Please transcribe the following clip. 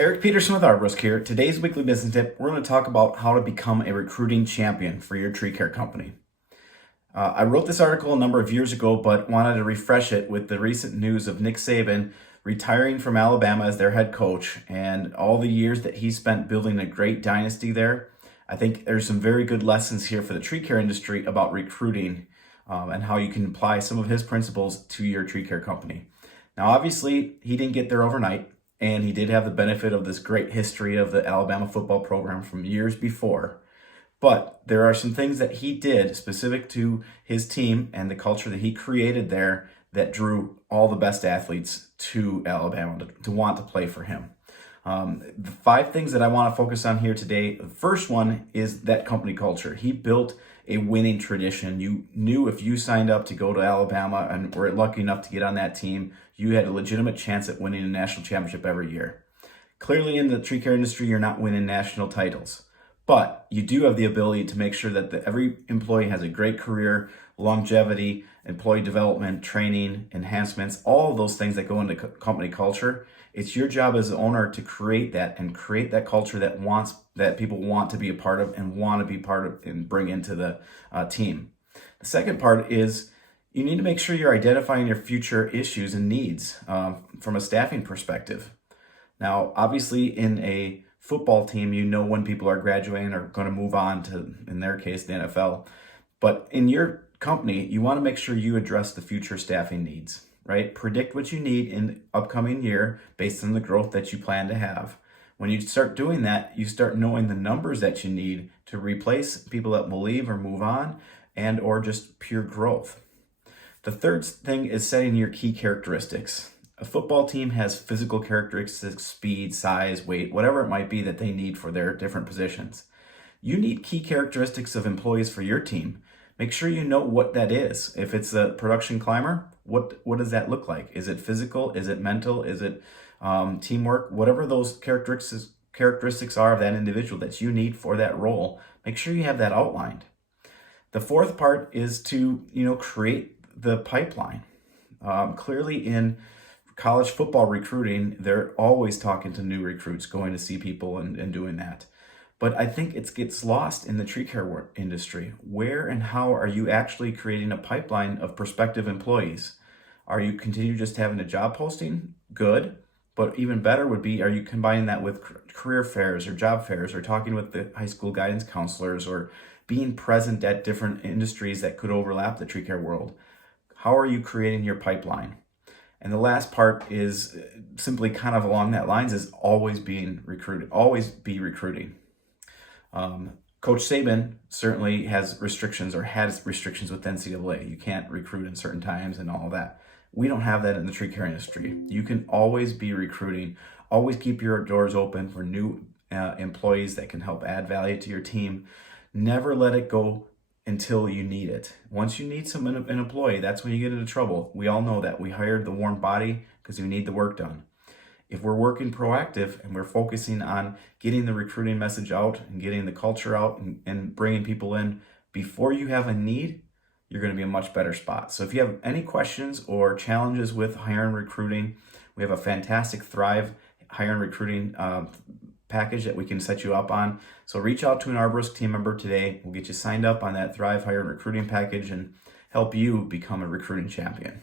Eric Peterson with Arborist here. Today's weekly business tip, we're going to talk about how to become a recruiting champion for your tree care company. I wrote this article a number of years ago, but wanted to refresh it with the recent news of Nick Saban retiring from Alabama as their head coach and all the years that he spent building a great dynasty there. I think there's some very good lessons here for the tree care industry about recruiting and how you can apply some of his principles to your tree care company. Now, obviously, he didn't get there overnight. And he did have the benefit of this great history of the Alabama football program from years before. But there are some things that he did specific to his team and the culture that he created there that drew all the best athletes to Alabama to want to play for him. The 5 things that I want to focus on here today. The first one is that company culture. He built a winning tradition. You knew if you signed up to go to Alabama and were lucky enough to get on that team, you had a legitimate chance at winning a national championship every year. Clearly in the tree care industry, you're not winning national titles, but you do have the ability to make sure that every employee has a great career, longevity, employee development, training, enhancements, all of those things that go into company culture. It's your job as an owner to create that and create that culture that people want to be a part of and want to be part of and bring into the team. The second part is you need to make sure you're identifying your future issues and needs from a staffing perspective. Now, obviously, in a football team, you know when people are graduating or going to move on to, in their case, the NFL. But in your company, you want to make sure you address the future staffing needs, right? Predict what you need in the upcoming year based on the growth that you plan to have. When you start doing that, you start knowing the numbers that you need to replace people that will leave or move on and or just pure growth. The third thing is setting your key characteristics. A football team has physical characteristics, speed, size, weight, whatever it might be that they need for their different positions. You need key characteristics of employees for your team. Make sure you know what that is. If it's a production climber, what does that look like? Is it physical? Is it mental? Is it teamwork? Whatever those characteristics are of that individual that you need for that role, make sure you have that outlined. The fourth part is to create the pipeline. Clearly in college football recruiting, they're always talking to new recruits, going to see people and doing that. But I think it gets lost in the tree care industry. Where and how are you actually creating a pipeline of prospective employees? Are you continue just having a job posting? Good. But even better would be, are you combining that with career fairs or job fairs or talking with the high school guidance counselors or being present at different industries that could overlap the tree care world? How are you creating your pipeline? And the last part is simply kind of along that lines is always being recruited, always be recruiting. Coach Saban certainly has restrictions or has restrictions with NCAA. You can't recruit in certain times and all of that. We don't have that in the tree care industry. You can always be recruiting, always keep your doors open for new employees that can help add value to your team. Never let it go until you need it. Once you need an employee, that's when you get into trouble. We all know that. We hired the warm body because we need the work done. If we're working proactive and we're focusing on getting the recruiting message out and getting the culture out and bringing people in before you have a need, you're going to be in a much better spot. So if you have any questions or challenges with hiring recruiting, we have a fantastic Thrive hiring recruiting package that we can set you up on. So reach out to an Arborist team member today. We'll get you signed up on that Thrive hiring recruiting package and help you become a recruiting champion.